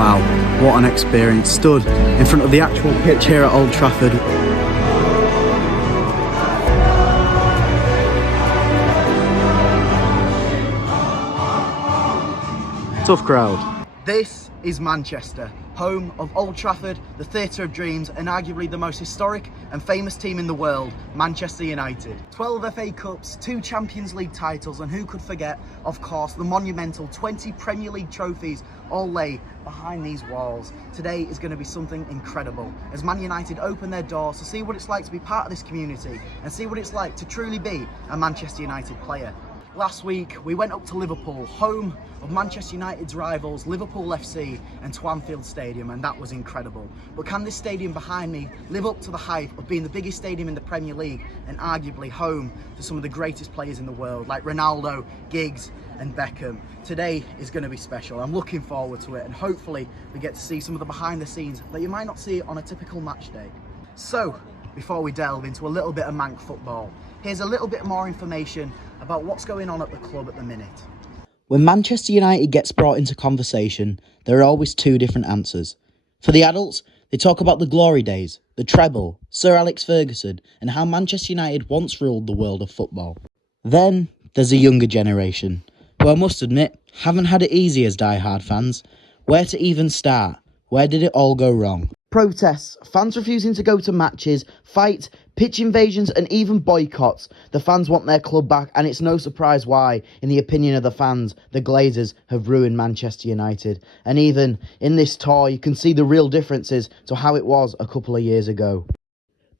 Wow, what an experience. Stood in front of the actual pitch here at Old Trafford. Tough crowd. This is Manchester, home of Old Trafford, the Theatre of Dreams, and arguably the most historic and famous team in the world, Manchester United. 12 FA Cups, 2 Champions League titles, and who could forget, of course, the monumental 20 Premier League trophies all lay behind these walls. Today is going to be something incredible as Man United open their doors to see what it's like to be part of this community and see what it's like to truly be a Manchester United player. Last week, we went up to Liverpool, home of Manchester United's rivals, Liverpool FC, and to Anfield Stadium, and that was incredible. But can this stadium behind me live up to the hype of being the biggest stadium in the Premier League and arguably home to some of the greatest players in the world, like Ronaldo, Giggs, and Beckham? Today is going to be special. I'm looking forward to it, and hopefully we get to see some of the behind the scenes that you might not see on a typical match day. So, before we delve into a little bit of Manc football, here's a little bit more information about what's going on at the club at the minute. When Manchester United gets brought into conversation, there are always 2 different answers. For the adults, they talk about the glory days, the treble, Sir Alex Ferguson, and how Manchester United once ruled the world of football. Then there's a younger generation, who I must admit haven't had it easy as die-hard fans. Where to even start? Where did it all go wrong? Protests, fans refusing to go to matches, fight, pitch invasions and even boycotts. The fans want their club back, and it's no surprise why, in the opinion of the fans, the Glazers have ruined Manchester United. And even in this tour, you can see the real differences to how it was a couple of years ago.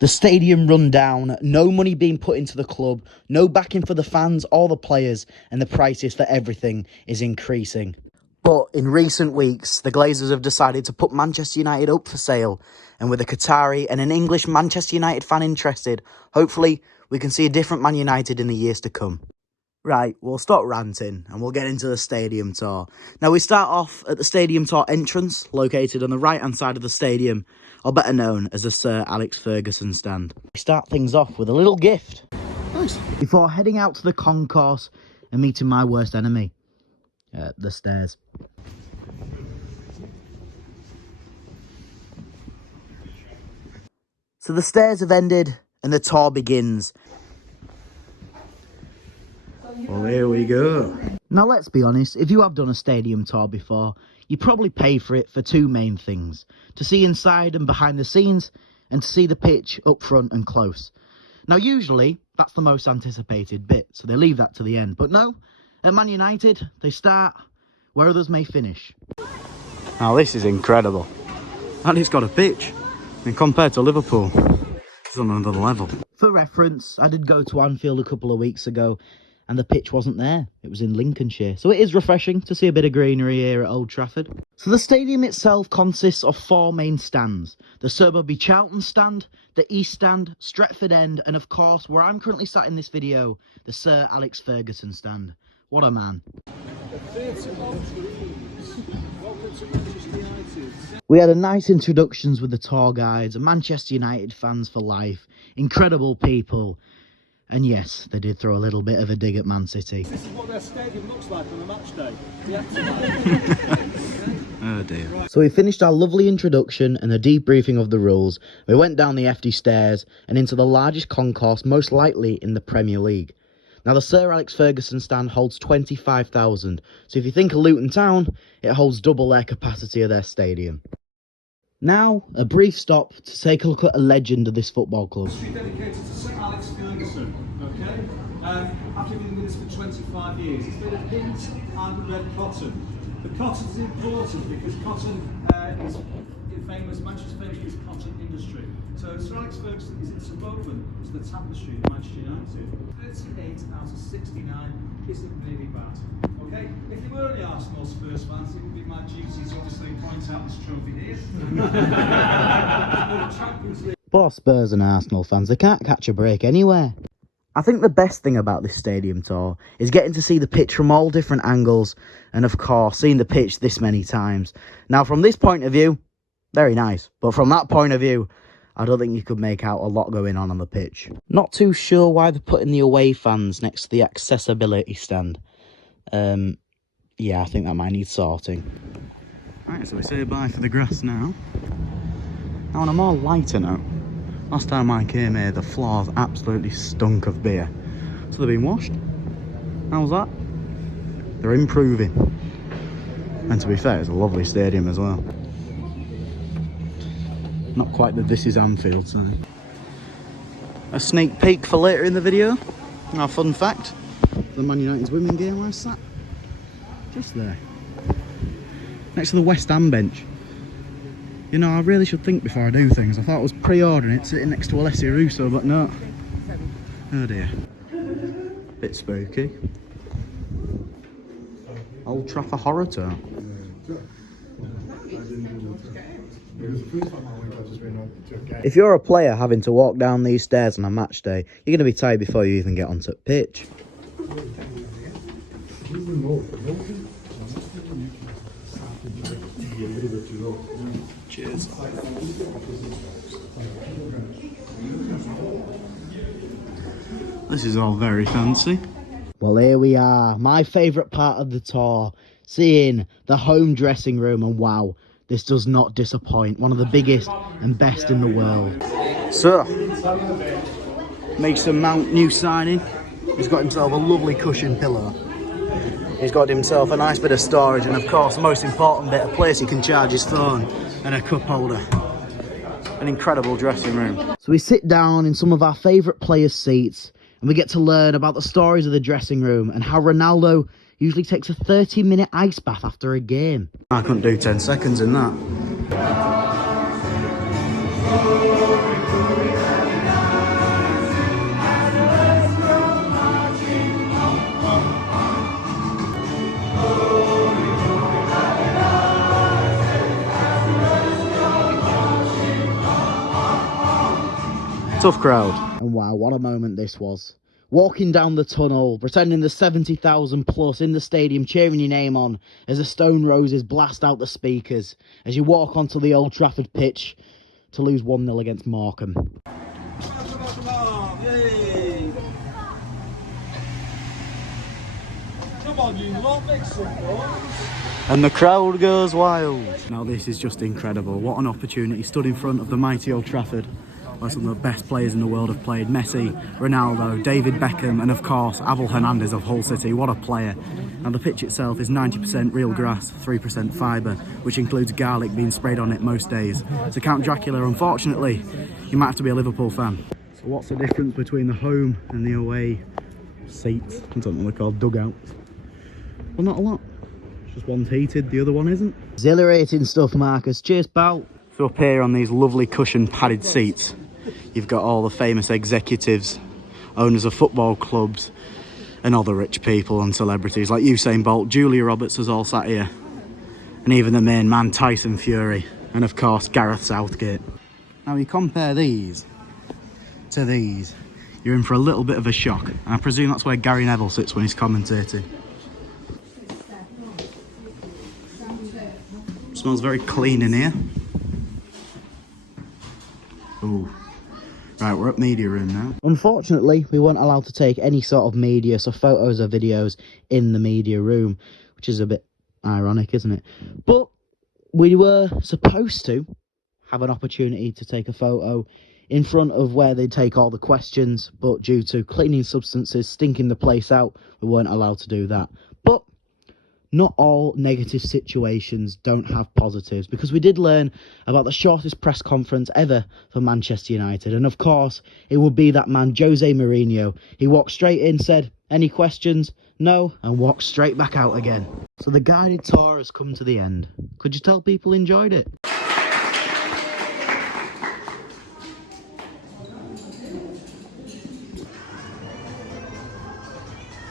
The stadium run down, no money being put into the club, no backing for the fans or the players, and the prices for everything is increasing. But in recent weeks, the Glazers have decided to put Manchester United up for sale. And with a Qatari and an English Manchester United fan interested, hopefully we can see a different Man United in the years to come. Right, we'll stop ranting and we'll get into the stadium tour. Now we start off at the stadium tour entrance, located on the right-hand side of the stadium, or better known as the Sir Alex Ferguson stand. We start things off with a little gift. Nice. Before heading out to the concourse and meeting my worst enemy. The stairs. So the stairs have ended and the tour begins. Well, here we go. Now let's be honest, if you have done a stadium tour before, you probably pay for it for 2 main things. To see inside and behind the scenes, and to see the pitch up front and close. Now usually, that's the most anticipated bit, so they leave that to the end. But no, at Man United, they start where others may finish. Now this is incredible. And it's got a pitch. And compared to Liverpool, it's on another level. For reference, I did go to Anfield a couple of weeks ago, and the pitch wasn't there. It was in Lincolnshire. So it is refreshing to see a bit of greenery here at Old Trafford. So the stadium itself consists of 4 main stands. The Sir Bobby Charlton stand, the East stand, Stretford End, and of course, where I'm currently sat in this video, the Sir Alex Ferguson stand. What a man. We had a nice introductions with the tour guides, Manchester United fans for life, incredible people. And yes, they did throw a little bit of a dig at Man City. This is what their stadium looks like on a match day. Oh dear. So we finished our lovely introduction and a debriefing of the rules. We went down the FD stairs and into the largest concourse most likely in the Premier League. Now the Sir Alex Ferguson stand holds 25,000, so if you think of Luton Town, it holds double their capacity of their stadium. Now, a brief stop to take a look at a legend of this football club. Dedicated to Sir Alex Ferguson, okay? After being with us for 25 years, it's made of pink and red cotton. The cotton is important because cotton is famous, Manchester's famous cotton industry. So Sir Alex Ferguson is interwoven to the tapestry of Manchester United. 38 out of 69 isn't really bad. Okay? If you were the Arsenal Spurs fans, it would be my duty to obviously point out this trophy here. Champions League. For Spurs and Arsenal fans, they can't catch a break anywhere. I think the best thing about this stadium tour is getting to see the pitch from all different angles and, of course, seeing the pitch this many times. Now, from this point of view, very nice. But from that point of view, I don't think you could make out a lot going on the pitch. Not too sure why they're putting the away fans next to the accessibility stand. Yeah, I think that might need sorting. Right, so we say bye for the grass now. Now on a more lighter note, last time I came here the floors absolutely stunk of beer. So they've been washed. How's that? They're improving. And to be fair, it's a lovely stadium as well. Not quite the This Is Anfield sign. A sneak peek for later in the video. Our fun fact, the Man United's women game, where's that? Just there. Next to the West Ham bench. You know, I really should think before I do things. I thought I was pre-ordering it sitting next to Alessia Russo, but no. Oh dear. Bit spooky. Old Trafford horror tour. If you're a player having to walk down these stairs on a match day, you're going to be tired before you even get onto the pitch. Cheers. This is all very fancy. Well, here we are, my favourite part of the tour, seeing the home dressing room, and wow, this does not disappoint. One of the biggest and best in the world. So, Mason Mount, new signing. He's got himself a lovely cushion pillow. He's got himself a nice bit of storage, and of course, the most important bit, a place he can charge his phone and a cup holder. An incredible dressing room. So we sit down in some of our favourite players' seats, and we get to learn about the stories of the dressing room and how Ronaldo usually takes a 30-minute ice bath after a game. I couldn't do 10 seconds in that. Tough crowd. And wow, what a moment this was. Walking down the tunnel, pretending there's 70,000 plus in the stadium cheering your name on as the Stone Roses blast out the speakers as you walk onto the Old Trafford pitch to lose 1-0 against Morecambe. Come on, you lot, make some noise. And the crowd goes wild. Now this is just incredible. What an opportunity. Stood in front of the mighty Old Trafford, where some of the best players in the world have played. Messi, Ronaldo, David Beckham, and of course, Abel Hernandez of Hull City. What a player. Now the pitch itself is 90% real grass, 3% fibre, which includes garlic being sprayed on it most days. To Count Dracula, unfortunately, you might have to be a Liverpool fan. So what's the difference between the home and the away seats? I don't know what they're called, dugouts. Well, not a lot. Just one's heated, the other one isn't. Exhilarating stuff, Marcus. Cheers, pal. So up here on these lovely cushion padded seats, you've got all the famous executives, owners of football clubs, and other rich people and celebrities like Usain Bolt, Julia Roberts is all sat here, and even the main man, Tyson Fury, and of course Gareth Southgate. Now you compare these to these, you're in for a little bit of a shock, and I presume that's where Gary Neville sits when he's commentating. Smells very clean in here. Ooh. Right, we're at media room now. Unfortunately, we weren't allowed to take any sort of media, so photos or videos in the media room, which is a bit ironic, isn't it? But we were supposed to have an opportunity to take a photo in front of where they take all the questions, but due to cleaning substances stinking the place out, we weren't allowed to do that. But not all negative situations don't have positives, because we did learn about the shortest press conference ever for Manchester United. And of course, it would be that man, Jose Mourinho. He walked straight in, said, "Any questions?" No, and walked straight back out again. So the guided tour has come to the end. Could you tell people enjoyed it?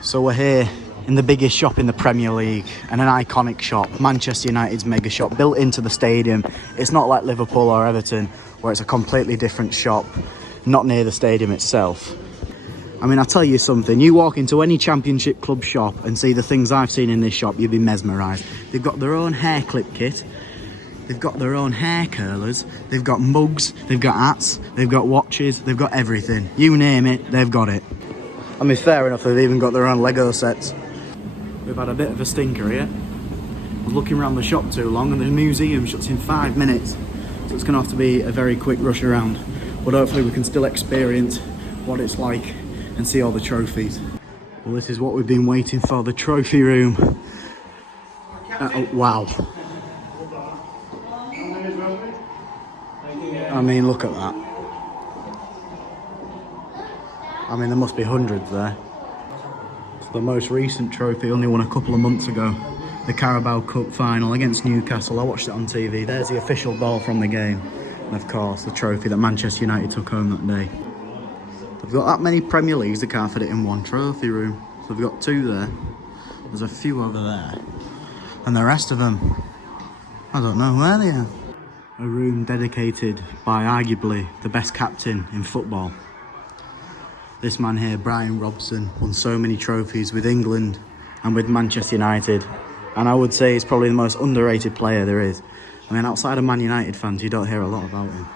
So we're here in the biggest shop in the Premier League, and an iconic shop, Manchester United's mega shop, built into the stadium. It's not like Liverpool or Everton, where it's a completely different shop, not near the stadium itself. I mean, I'll tell you something, you walk into any championship club shop and see the things I've seen in this shop, you'd be mesmerised. They've got their own hair clip kit, they've got their own hair curlers, they've got mugs, they've got hats, they've got watches, they've got everything. You name it, they've got it. I mean, fair enough, they've even got their own Lego sets. We've had a bit of a stinker here. I was looking around the shop too long and the museum shuts in 5 minutes. So it's going to have to be a very quick rush around. But hopefully we can still experience what it's like and see all the trophies. Well, this is what we've been waiting for, the trophy room. Wow. I mean, look at that. I mean, there must be hundreds there. It's the most recent trophy, only won a couple of months ago. The Carabao Cup final against Newcastle. I watched it on TV. There's the official ball from the game. And of course, the trophy that Manchester United took home that day. They've got that many Premier Leagues, they can't fit it in one trophy room. So they've got 2 there. There's a few over there. And the rest of them, I don't know where they are. A room dedicated by arguably the best captain in football. This man here, Brian Robson, won so many trophies with England and with Manchester United. And I would say he's probably the most underrated player there is. I mean, outside of Man United fans, you don't hear a lot about him.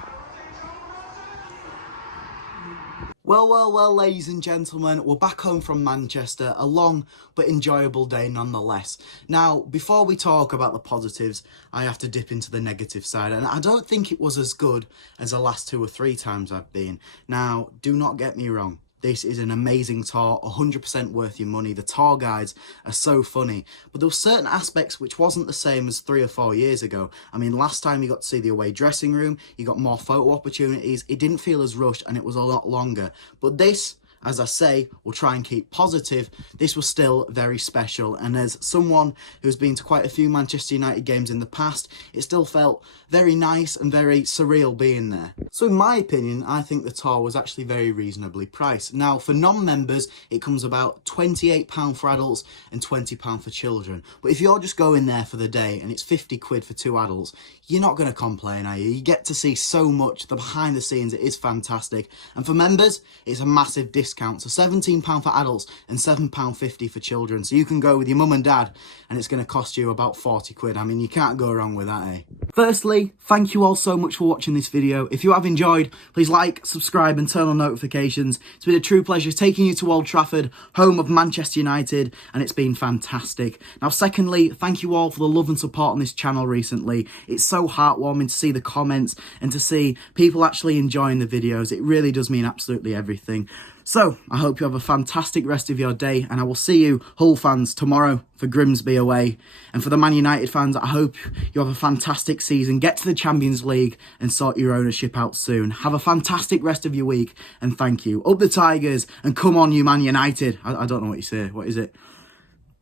Well, ladies and gentlemen, we're back home from Manchester. A long but enjoyable day nonetheless. Now, before we talk about the positives, I have to dip into the negative side. And I don't think it was as good as the last 2 or 3 times I've been. Now, do not get me wrong. This is an amazing tour, 100% worth your money. The tour guides are so funny. But there were certain aspects which wasn't the same as 3 or 4 years ago. I mean, last time you got to see the away dressing room, you got more photo opportunities. It didn't feel as rushed and it was a lot longer. But this, as I say, we'll try and keep positive. This was still very special. And as someone who's been to quite a few Manchester United games in the past, it still felt very nice and very surreal being there. So in my opinion, I think the tour was actually very reasonably priced. Now, for non-members, it comes about £28 for adults and £20 for children. But if you're just going there for the day and it's 50 quid for 2 adults, you're not going to complain, are you? You get to see so much, the behind the scenes, it is fantastic. And for members, it's a massive discount. So £17 for adults and £7.50 for children. So you can go with your mum and dad and it's going to cost you about 40 quid. I mean, you can't go wrong with that, eh? Firstly, thank you all so much for watching this video. If you have enjoyed, please like, subscribe and turn on notifications. It's been a true pleasure taking you to Old Trafford, home of Manchester United, and it's been fantastic. Now, secondly, thank you all for the love and support on this channel recently. It's so heartwarming to see the comments and to see people actually enjoying the videos. It really does mean absolutely everything. So, I hope you have a fantastic rest of your day, and I will see you, Hull fans, tomorrow for Grimsby away. And for the Man United fans, I hope you have a fantastic season, get to the Champions League and sort your ownership out soon. Have a fantastic rest of your week, and thank you. Up the Tigers, and come on you Man United. I don't know what you say. What is it?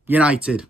United.